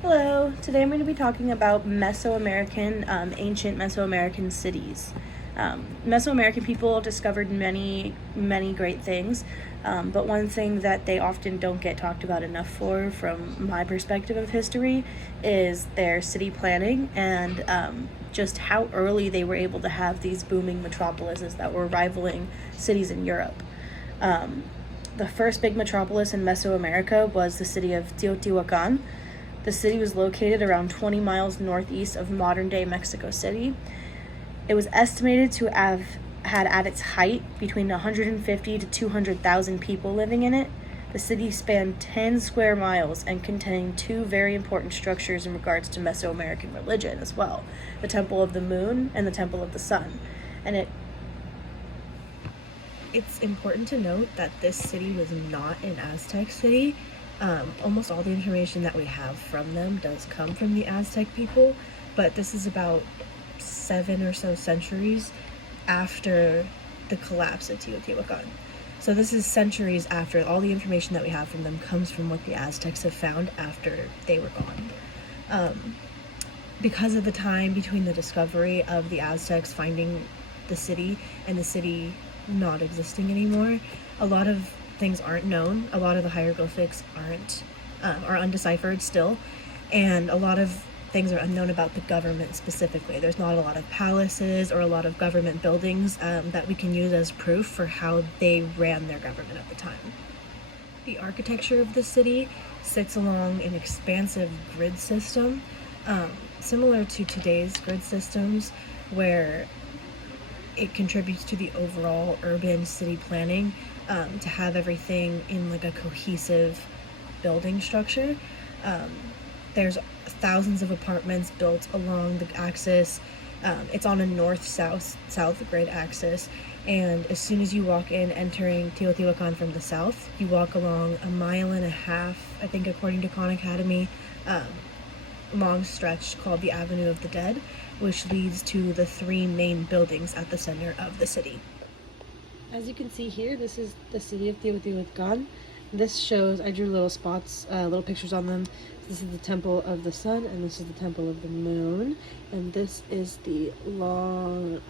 Hello, today I'm going to be talking about ancient Mesoamerican cities. Mesoamerican people discovered many great things, but one thing that they often don't get talked about enough from my perspective of history, is their city planning and just how early they were able to have these booming metropolises that were rivaling cities in Europe. Um, the first big metropolis in Mesoamerica was the city of Teotihuacan. The city was located around 20 miles northeast of modern day Mexico City. It was estimated to have had at its height between 150 to 200,000 people living in it. The city spanned 10 square miles and contained two very important structures in regards to Mesoamerican religion as well, the Temple of the Moon and the Temple of the Sun. And it's important to note that this city was not an Aztec city. Almost all the information that we have from them does come from the Aztec people, but this is about 7 or so centuries after the collapse of Teotihuacan. So this is centuries after. All the information that we have from them comes from what the Aztecs have found after they were gone. Because of the time between the discovery of the Aztecs finding the city and the city not existing anymore, a lot of things aren't known. A lot of the hieroglyphics are undeciphered still, and a lot of things are unknown about the government specifically. There's not a lot of palaces or a lot of government buildings that we can use as proof for how they ran their government at the time. The architecture of the city sits along an expansive grid system, similar to today's grid systems, where it contributes to the overall urban city planning, to have everything in like a cohesive building structure. There's thousands of apartments built along the axis. It's on a north-south grid axis, and as soon as you walk in, entering Teotihuacan from the south, you walk along 1.5 miles, I think according to Khan Academy, long stretch called the Avenue of the Dead, which leads to the 3 main buildings at the center of the city. As you can see here, this is the city of Teotihuacan. This shows, I drew little spots, little pictures on them. This is the Temple of the Sun, and this is the Temple of the Moon. And this is the long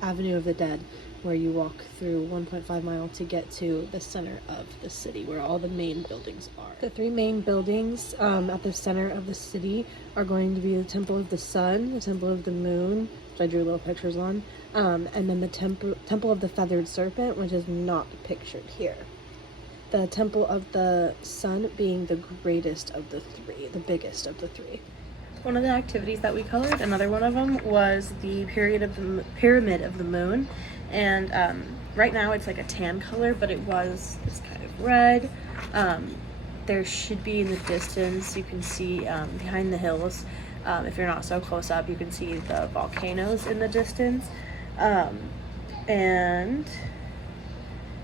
Avenue of the Dead, where you walk through 1.5 miles to get to the center of the city, where all the main buildings are. The 3 main buildings at the center of the city are going to be the Temple of the Sun, the Temple of the Moon, which I drew little pictures on, and then the Temple of the Feathered Serpent, which is not pictured here. The Temple of the Sun being the greatest of the 3, the biggest of the 3. One of the activities that we colored, another one of them, was the Pyramid of the Moon. And right now it's like a tan color, but it's kind of red. There should be in the distance, you can see behind the hills, if you're not so close up, you can see the volcanoes in the distance. And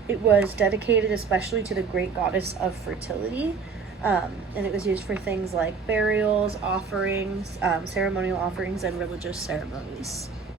it was dedicated especially to the great goddess of fertility, and it was used for things like burials, offerings, ceremonial offerings, and religious ceremonies.